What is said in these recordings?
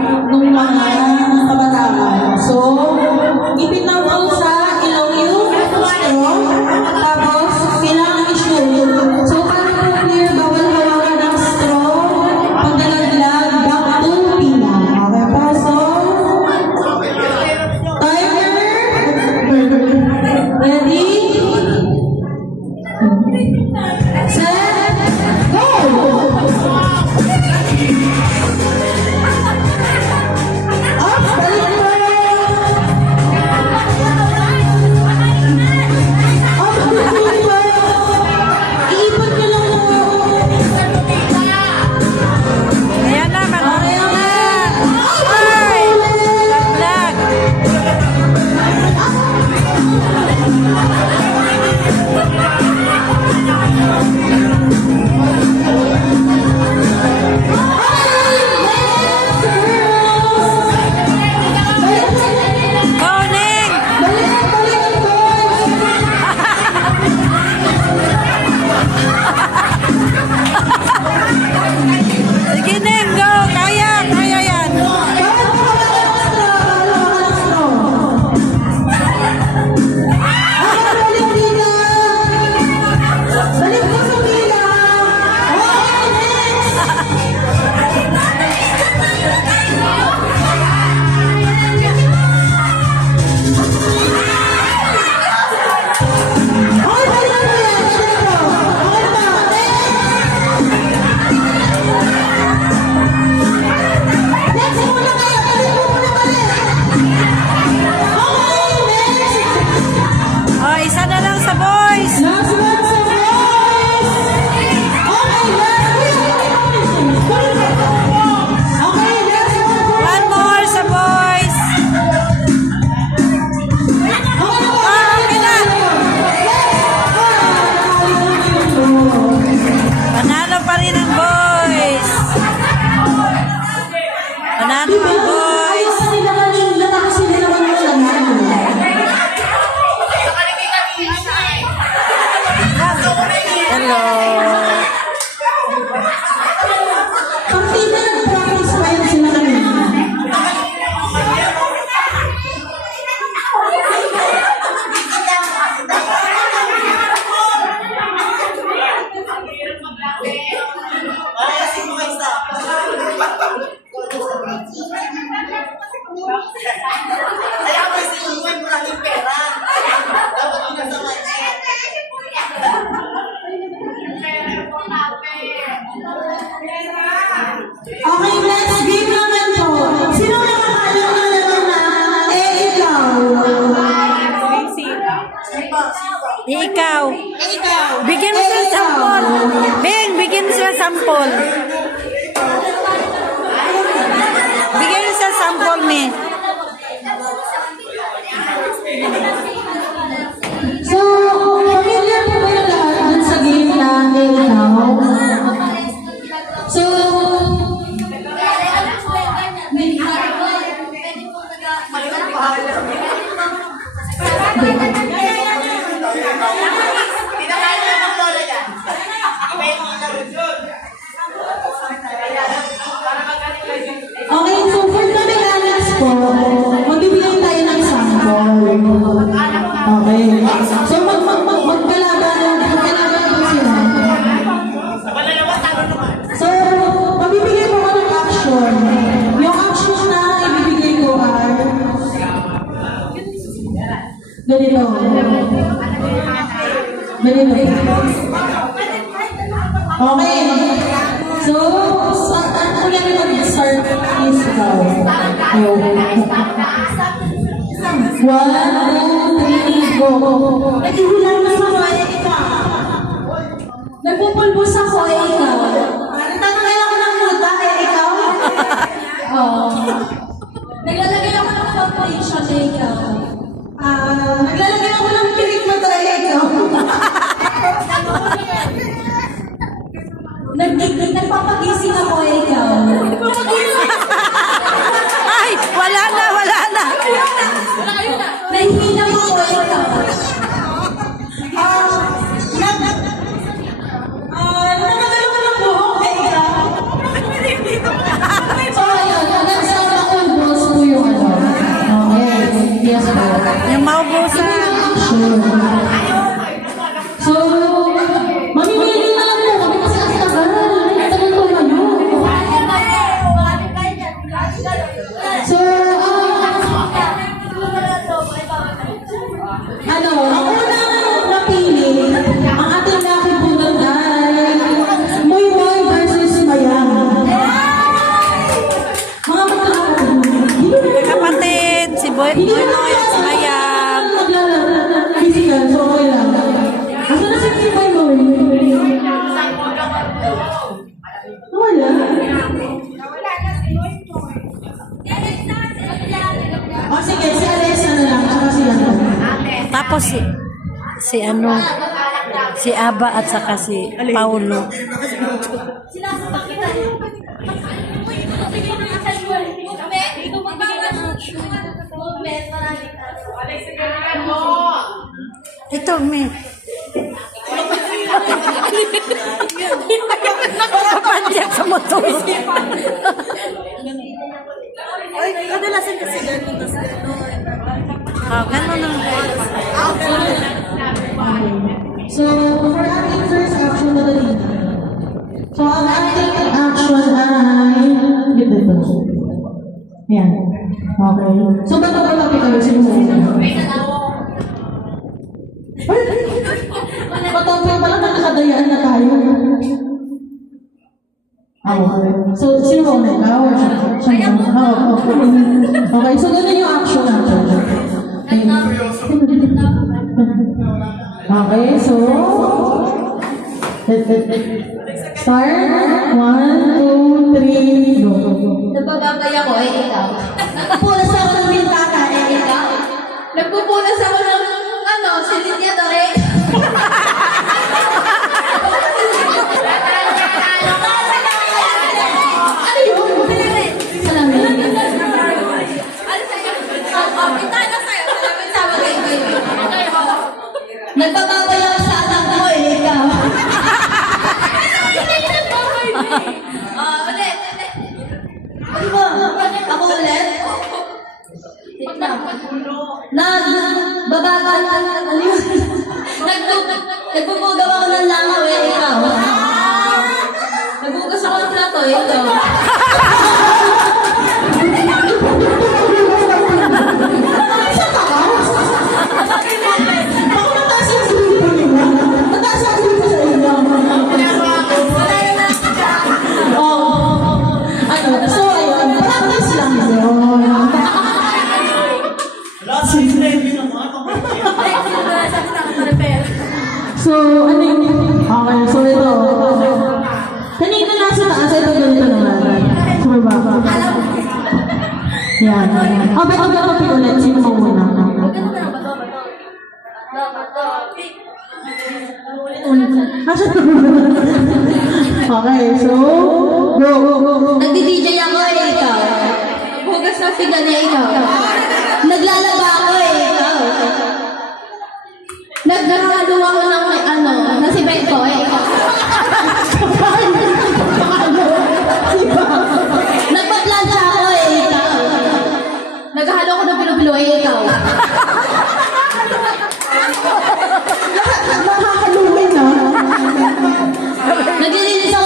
ng mga kabataan. So, itinaw out So, pamilya po ba yung lahat sa game na ikaw? Okay. So, ang ulan mag-start is now. One, two, three, go. Naghihulan na sa ko, eh, ikaw. Nagpupulbos ako, eh, ikaw. Ako ng muta, eh, ikaw. Oo. Naglalagay ako ng foundation, eh, ikaw. Ah, naglalagay ako ng Nagpapagising ako eh, ikaw. Ay, wala na, wala na. Nahihina mo ako eh, ikaw. Yung maubusan. Sure. Tapos si, si ano, si Aba at saka si Paulo. Ito, me. Napapandiyak sa motor. Ay, kadalasan kasi ganito ka. Ganun ang So, for ating first action na dito. So, ang ating action ay... Dito ba? Okay. So, bago ko lang ikaw, sinusunod na. Patapos pala, nakakadayaan na tayo. Ah, okay. So, sino ba ang ah, nagkaw? Siya ang nagkaw. Ah, okay. So, ganun yung action natin. Okay, so start. One, two, three, go. Nabababay ako, eh ikaw. Nagpupulas ako ng bintana, eh ikaw. Nagpupulas ako ng ano, silid niya, Dore. okay, so, go, go, go. Nagdi-DJ ako eh, ikaw. Hugas na pinggan niya ikaw. Naglalaba ako. Naglilinis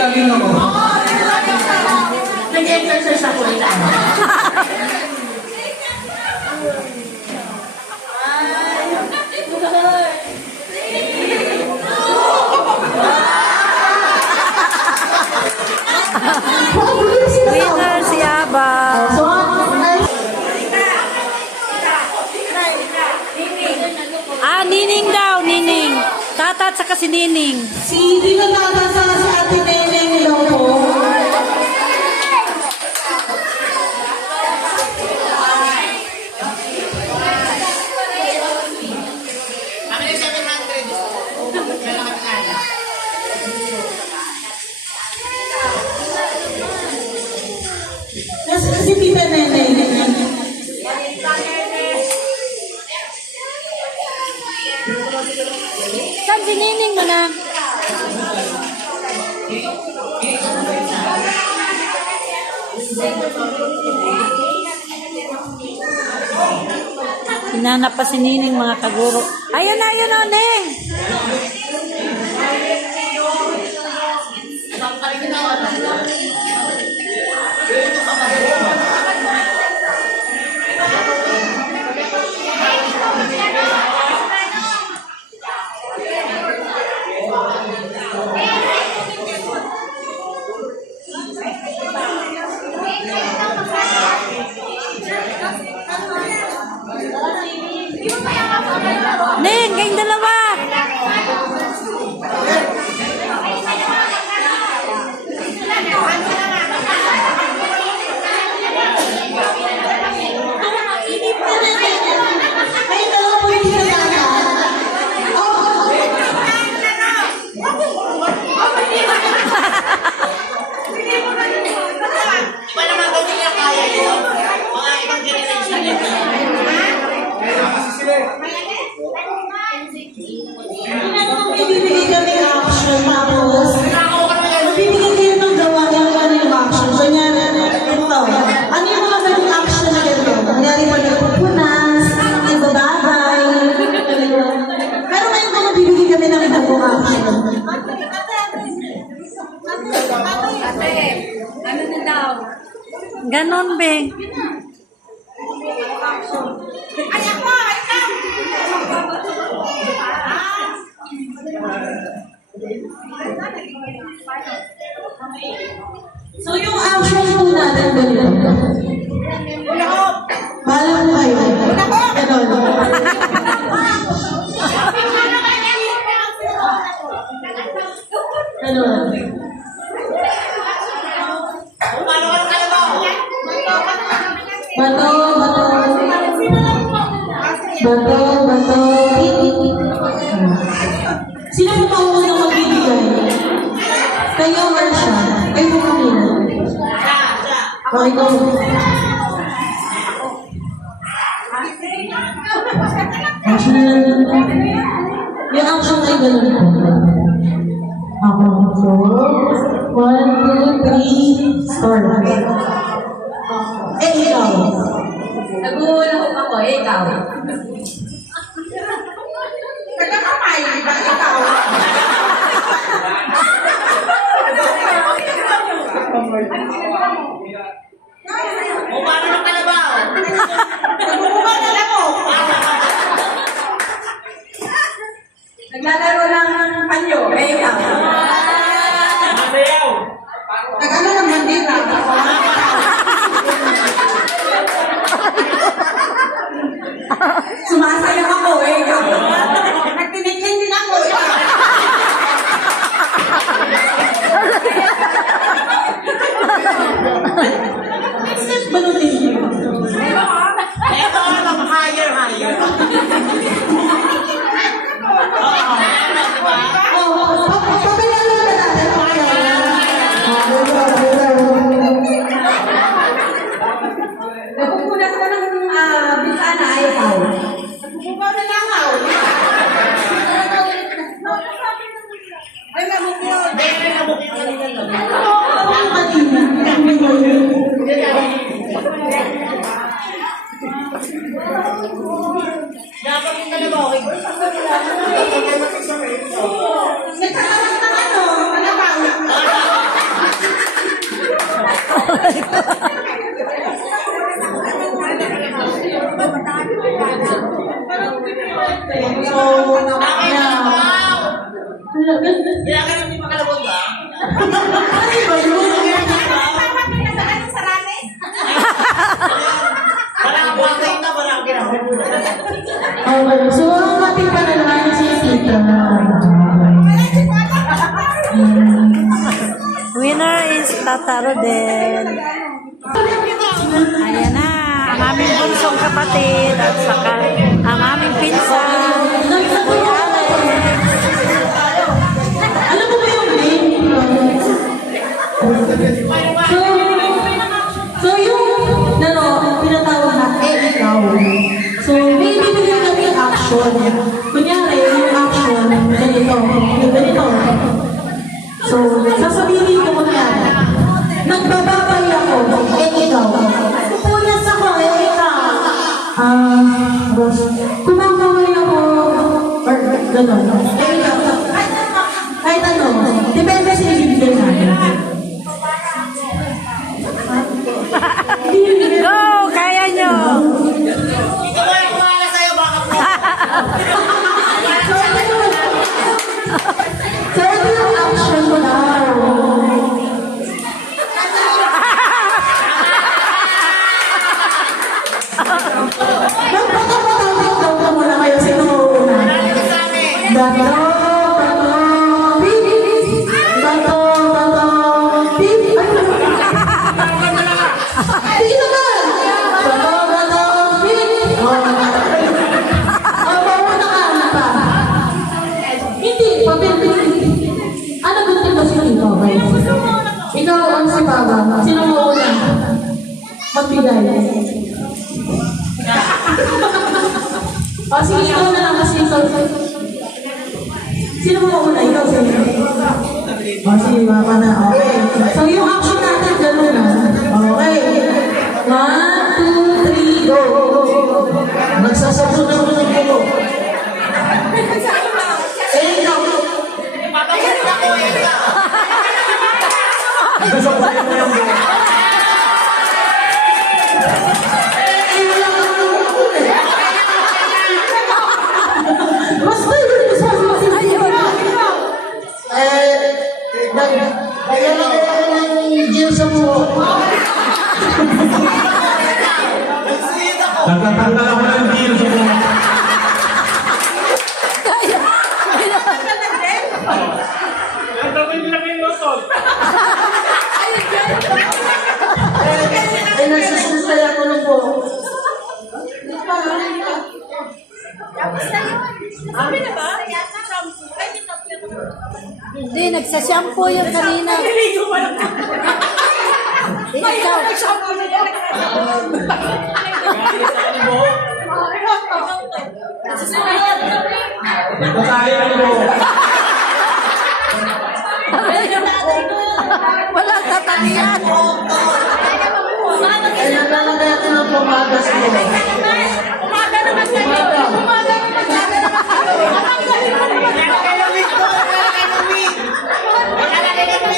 Hindi lagi ako. Nag-exercise ako rin. Winner si Aba. Ah, Nining daw, Nining. Tata at saka si Nining. si Dino Tata sa si Ate Saan si Nining mo na? Hinanap pa si Nining mga kaguro. Ayun na, ayun na, နေငိမ့်တယ်လား Ganon, be. So yung action po natin ganito. Bahala po kayo. Ganon. Ganon. O, ikaw. Action na lang. Yung action ay ganun po. Ako. So, one, two, three, start. Eh, ikaw. Nag-uulong ako eh, ikaw. Gracias. Kailangan hindi makalabog ba? Ano ba yun? Okay, so ang ating panalaman si Tita. Winner is Tata Rodel. Sasabihin ko yan. Nagbababay ako, eh, ikaw. Pupunas ako, eh, ikaw. Ah, boss, kumakaway ako, or gano'n. Eh, Magbigay. O, sige, ikaw na lang kasi ikaw. Sino mo una? Ikaw, sino? O, sige, Baba na. Okay. So, yung action natin, gano'n na. Okay. One, two, three, go. Nagsasabot na mo ng pulo. Eh, ikaw. Papagulit ako, eh, ikaw. Eh, Hindi, nagsashampoo yung kanina. Eh, ikaw. Nagtatali ang buhok. Walang tatalian. Ay, naglalagay ako ng pomada sa buhok. Pomada. Nilalagay ng wig ko, nilalagay ng wig. Nilalagay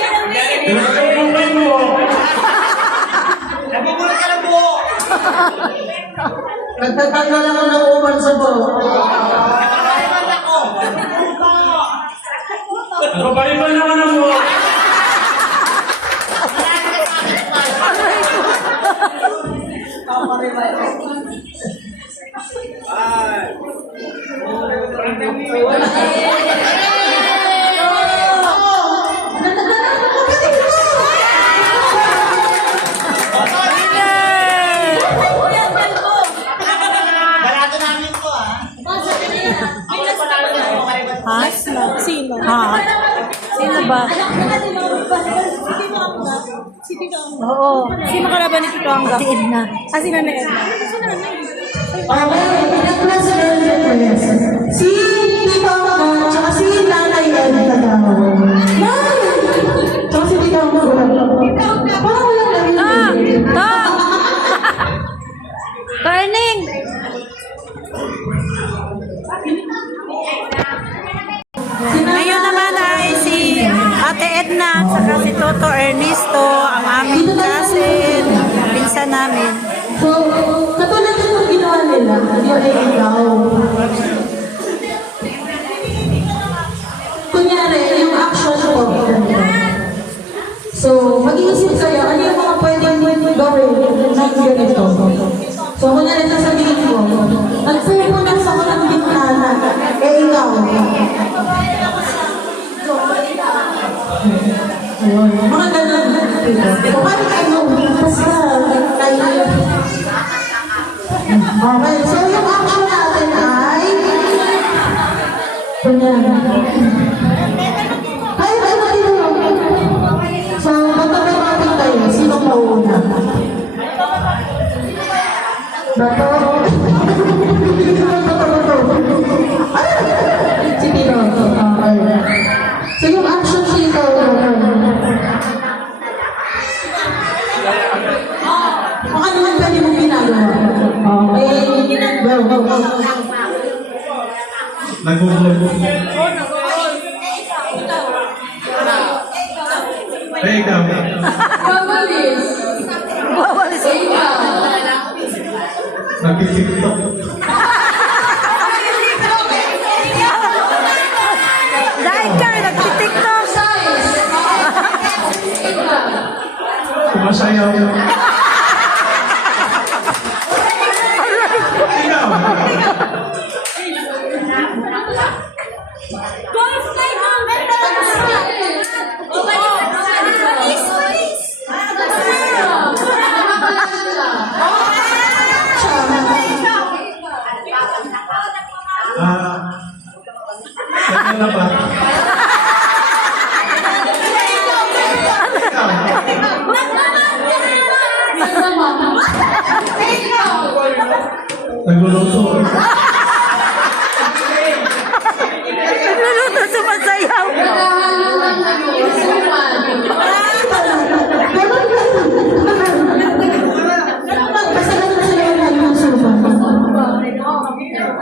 ng wig. Nilagay mo kayo mo. Nabubulat ka ng buhok. Nagtatanggal ako ng uban ba? Si Tito Angga. Oo. Sino kalaban ni Tito Angga? Si Edna. Ah, si Nanay Edna. Si Nanay. Si Tito Angga, tsaka si Nanay Edna. Toto Ernesto, ang aming Kahit ano, basta, tayo. Okay, so yung action natin ay Kunyari. Ay, ay, ay, So, magkakamating kayo. Sino mauna? Bato, Nagugulo. Ay, ikaw. Wawalis. Nagtitiktok. Dahil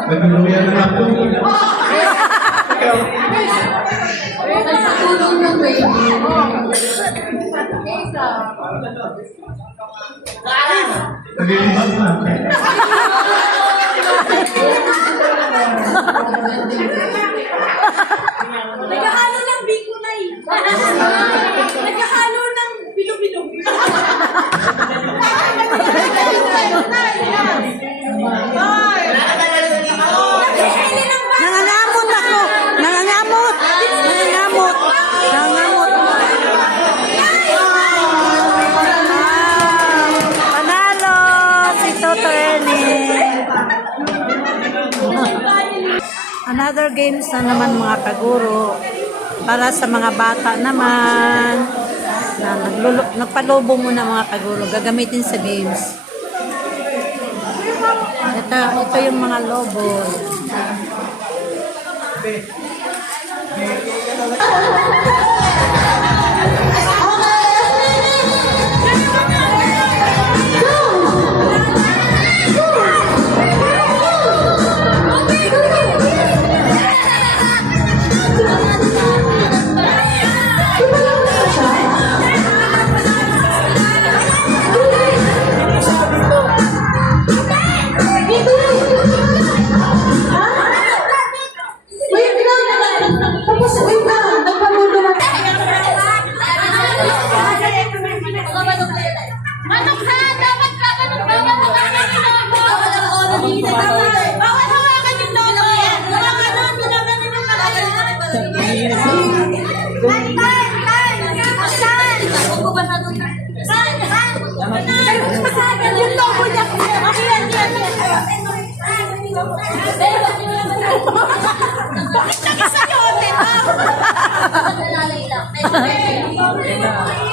Nagluluyan na ako. Naglilibat na. Naghahalo ng bikulay. Naghahalo ng bilo-bilo. Nangangamot Another games na naman mga kaguro para sa mga bata naman na naglulo, nagpalobo muna mga kaguro gagamitin sa games. Ito, ito yung mga lobo. Bakit lagi sa'yo? Okay,